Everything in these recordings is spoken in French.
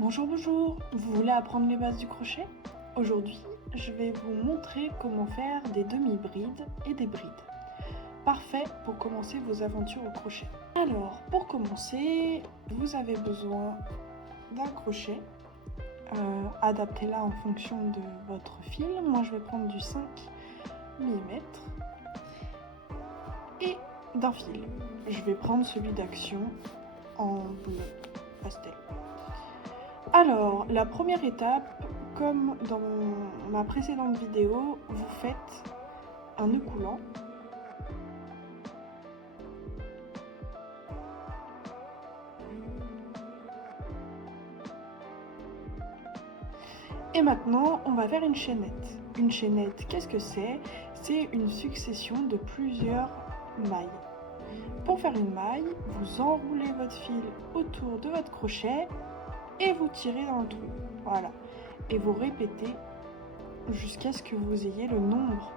Bonjour, bonjour. Vous voulez apprendre les bases du crochet? Aujourd'hui, je vais vous montrer comment faire des demi-brides et des brides. Parfait pour commencer vos aventures au crochet. Alors, pour commencer, vous avez besoin d'un crochet. Adaptez-la en fonction de votre fil. Moi, je vais prendre du 5 mm et d'un fil. Je vais prendre celui d'Action en bleu pastel. Alors, la première étape, comme dans ma précédente vidéo, vous faites un nœud coulant. Et maintenant, on va faire une chaînette. Une chaînette, qu'est-ce que c'est? C'est une succession de plusieurs mailles. Pour faire une maille, vous enroulez votre fil autour de votre crochet et vous tirez dans le trou. Voilà. Et vous répétez jusqu'à ce que vous ayez le nombre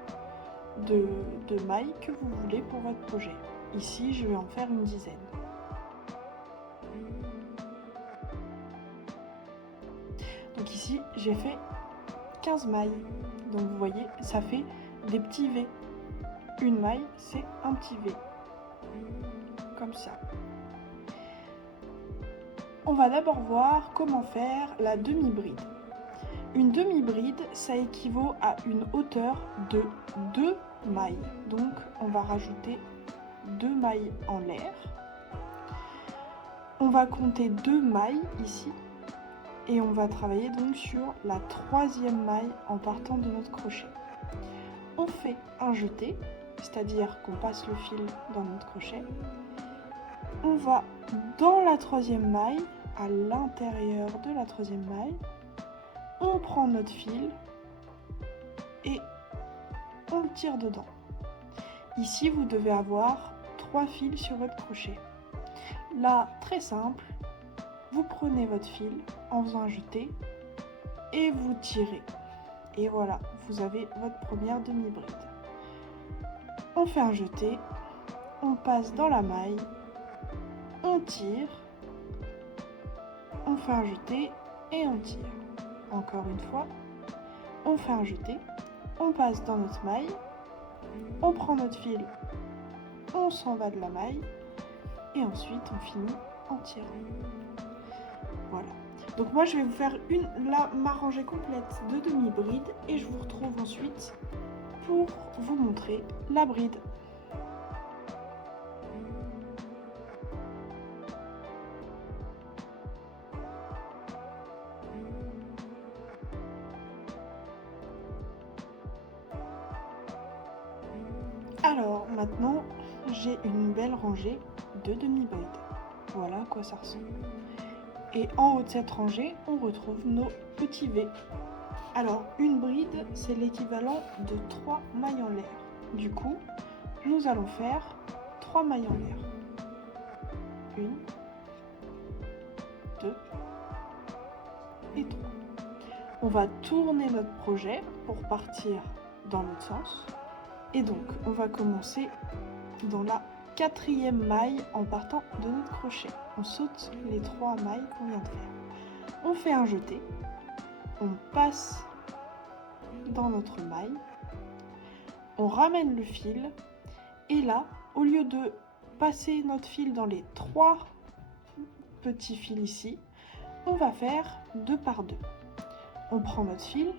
de mailles que vous voulez pour votre projet. Ici, je vais en faire une dizaine. Donc ici, j'ai fait 15 mailles. Donc vous voyez, ça fait des petits V. Une maille, c'est un petit V. Comme ça. On va d'abord voir comment faire la demi-bride. Une demi-bride, ça équivaut à une hauteur de 2 mailles. Donc, on va rajouter 2 mailles en l'air. On va compter 2 mailles ici. Et on va travailler donc sur la 3e maille en partant de notre crochet. On fait un jeté, c'est-à-dire qu'on passe le fil dans notre crochet. On va dans la 3e maille, à l'intérieur de la 3e maille. On prend notre fil et on le tire dedans. Ici, vous devez avoir 3 fils sur votre crochet. Là, très simple, vous prenez votre fil en faisant un jeté et vous tirez. Et voilà, vous avez votre première demi-bride. On fait un jeté, on passe dans la maille, on tire, on fait un jeté et on tire. Encore une fois, on fait un jeté, on passe dans notre maille, on prend notre fil, on s'en va de la maille et ensuite on finit en tirant. Voilà. Donc moi je vais vous faire ma rangée complète de demi-bride et je vous retrouve ensuite pour vous montrer la bride. Alors maintenant, j'ai une belle rangée de demi-brides. Voilà à quoi ça ressemble. Et en haut de cette rangée, on retrouve nos petits V. Alors, une bride, c'est l'équivalent de 3 mailles en l'air. Du coup, nous allons faire 3 mailles en l'air. 1, 2 et 3. On va tourner notre projet pour partir dans l'autre sens. Et donc, on va commencer dans la 4e maille en partant de notre crochet. On saute les 3 mailles qu'on vient de faire. On fait un jeté. On passe dans notre maille. On ramène le fil. Et là, au lieu de passer notre fil dans les 3 petits fils ici, on va faire 2 par 2. On prend notre fil.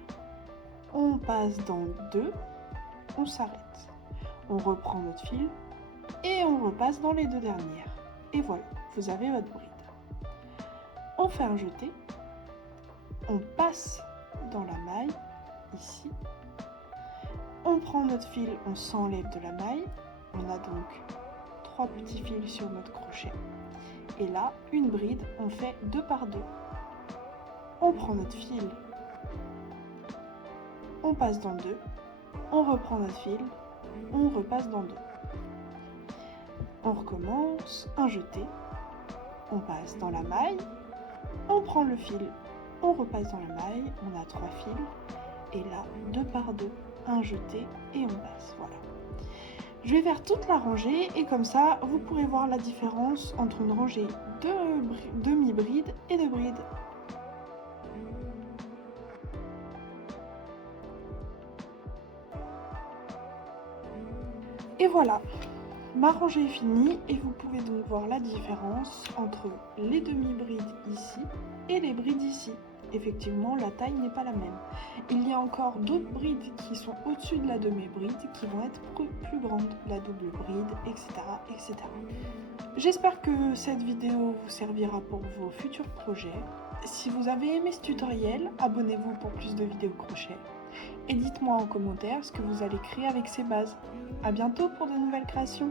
On passe dans 2. On s'arrête. On reprend notre fil et on repasse dans les 2 dernières. Et voilà, vous avez votre bride. On fait un jeté, on passe dans la maille, ici. On prend notre fil, on s'enlève de la maille. On a donc 3 petits fils sur notre crochet. Et là, une bride, on fait 2 par 2. On prend notre fil, on passe dans 2. On reprend notre fil, on repasse dans 2. On recommence, un jeté, on passe dans la maille, on prend le fil, on repasse dans la maille, on a 3 fils, et là, 2 par 2, un jeté et on passe, voilà. Je vais faire toute la rangée et comme ça, vous pourrez voir la différence entre une rangée de demi-bride et de bride. Et voilà, ma rangée est finie et vous pouvez donc voir la différence entre les demi-brides ici et les brides ici. Effectivement, la taille n'est pas la même. Il y a encore d'autres brides qui sont au-dessus de la demi-bride qui vont être plus grandes, la double bride, etc., etc. J'espère que cette vidéo vous servira pour vos futurs projets. Si vous avez aimé ce tutoriel, abonnez-vous pour plus de vidéos crochet. Et dites-moi en commentaire ce que vous allez créer avec ces bases. A bientôt pour de nouvelles créations.